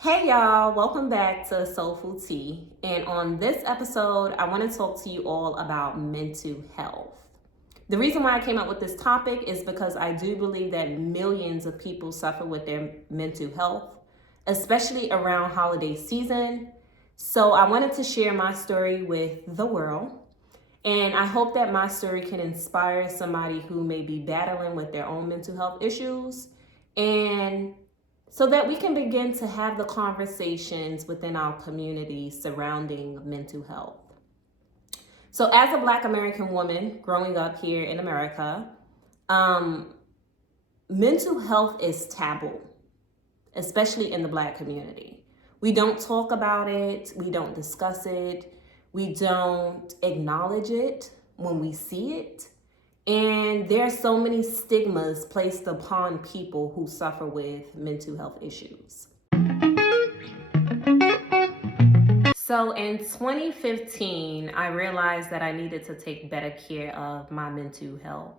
Hey y'all, welcome back to Soulful Tea. And on this episode, I want to talk to you all about mental health. The reason why I came up with this topic is because I do believe that millions of people suffer with their mental health, especially around holiday season. So I wanted to share my story with the world. And I hope that my story can inspire somebody who may be battling with their own mental health issues, and so that we can begin to have the conversations within our community surrounding mental health. So, as a Black American woman growing up here in America, um, mental health is taboo, especially in the Black community. We don't talk about it, we don't discuss it, we don't acknowledge it when we see it. And there are so many stigmas placed upon people who suffer with mental health issues. So in 2015, I realized that I needed to take better care of my mental health.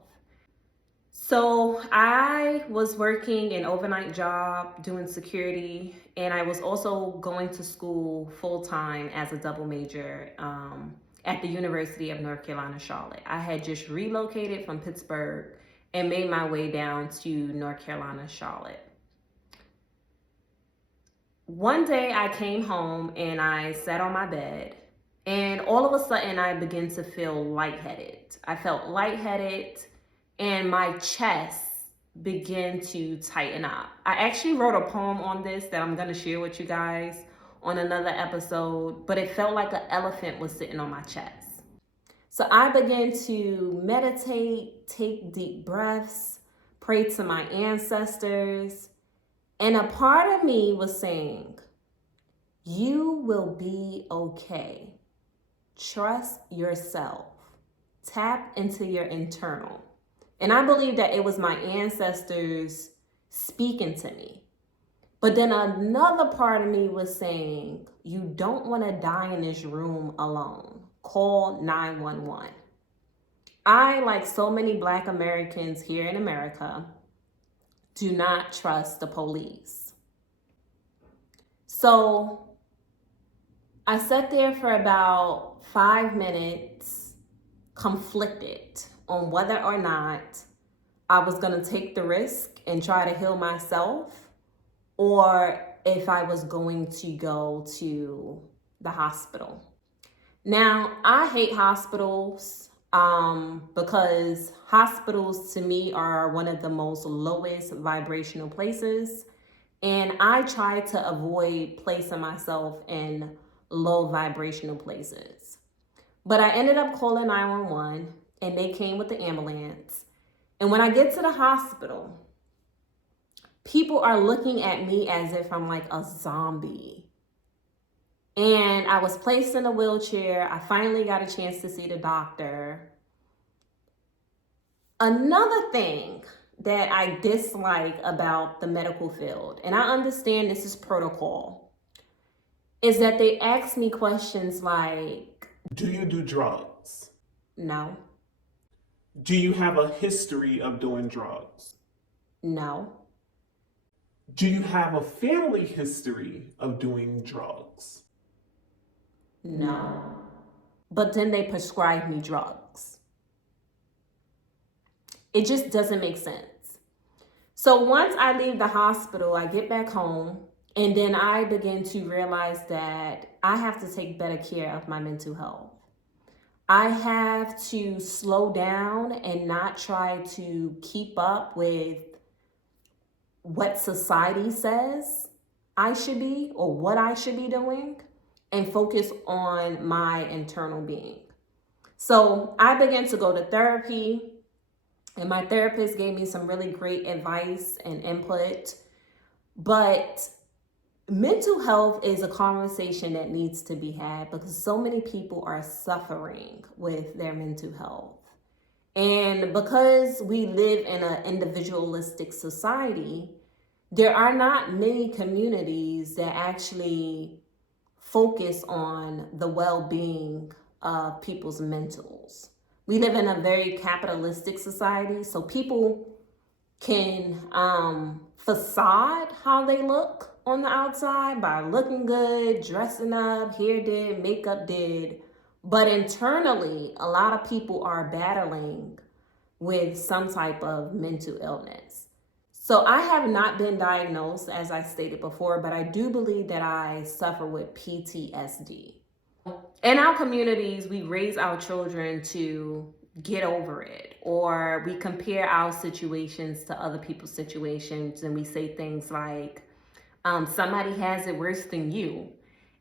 So I was working an overnight job doing security, and I was also going to school full time as a double major at the University of North Carolina, Charlotte. I had just relocated from Pittsburgh and made my way down to North Carolina, Charlotte. One day I came home and I sat on my bed, and all of a sudden I began to feel lightheaded. I felt lightheaded and my chest began to tighten up. I actually wrote a poem on this that I'm going to share with you guys on another episode, but it felt like an elephant was sitting on my chest. So I began to meditate, take deep breaths, pray to my ancestors, and a part of me was saying, you will be okay. Trust yourself. Tap into your internal. And I believe that it was my ancestors speaking to me. But then another part of me was saying, you don't want to die in this room alone. Call 911. I, like so many Black Americans here in America, do not trust the police. So I sat there for about 5 minutes, conflicted on whether or not I was going to take the risk and try to heal myself, or if I was going to go to the hospital. Now, I hate hospitals because hospitals to me are one of the most lowest vibrational places. And I try to avoid placing myself in low vibrational places. But I ended up calling 911 and they came with the ambulance. And when I get to the hospital, people are looking at me as if I'm like a zombie. And I was placed in a wheelchair. I finally got a chance to see the doctor. Another thing that I dislike about the medical field, and I understand this is protocol, is that they ask me questions like, do you do drugs? No. Do you have a history of doing drugs? No. Do you have a family history of doing drugs? No. But then they prescribe me drugs. It just doesn't make sense. So once I leave the hospital, I get back home, and then I begin to realize that I have to take better care of my mental health. I have to slow down and not try to keep up with what society says I should be or what I should be doing, and focus on my internal being. So I began to go to therapy, and my therapist gave me some really great advice and input. But mental health is a conversation that needs to be had because so many people are suffering with their mental health. And because we live in an individualistic society, there are not many communities that actually focus on the well-being of people's mentals. We live in a very capitalistic society, so people can facade how they look on the outside by looking good, dressing up, hair did, makeup did. But internally, a lot of people are battling with some type of mental illness. So I have not been diagnosed, as I stated before, but I do believe that I suffer with PTSD. In our communities, we raise our children to get over it, or we compare our situations to other people's situations, and we say things like, somebody has it worse than you.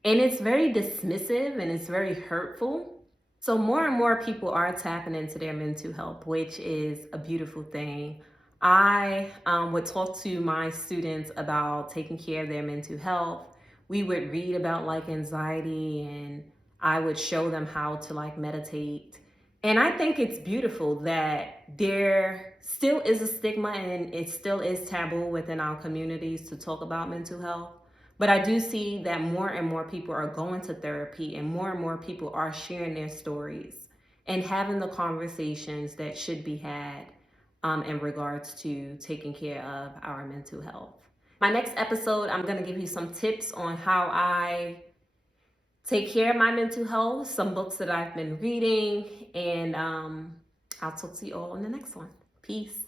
And it's very dismissive and it's very hurtful. So more and more people are tapping into their mental health, which is a beautiful thing. I would talk to my students about taking care of their mental health. We would read about like anxiety, and I would show them how to like meditate. And I think it's beautiful that there still is a stigma and it still is taboo within our communities to talk about mental health. But I do see that more and more people are going to therapy, and more people are sharing their stories and having the conversations that should be had in regards to taking care of our mental health. My next episode, I'm going to give you some tips on how I take care of my mental health, some books that I've been reading, and I'll talk to you all in the next one. Peace.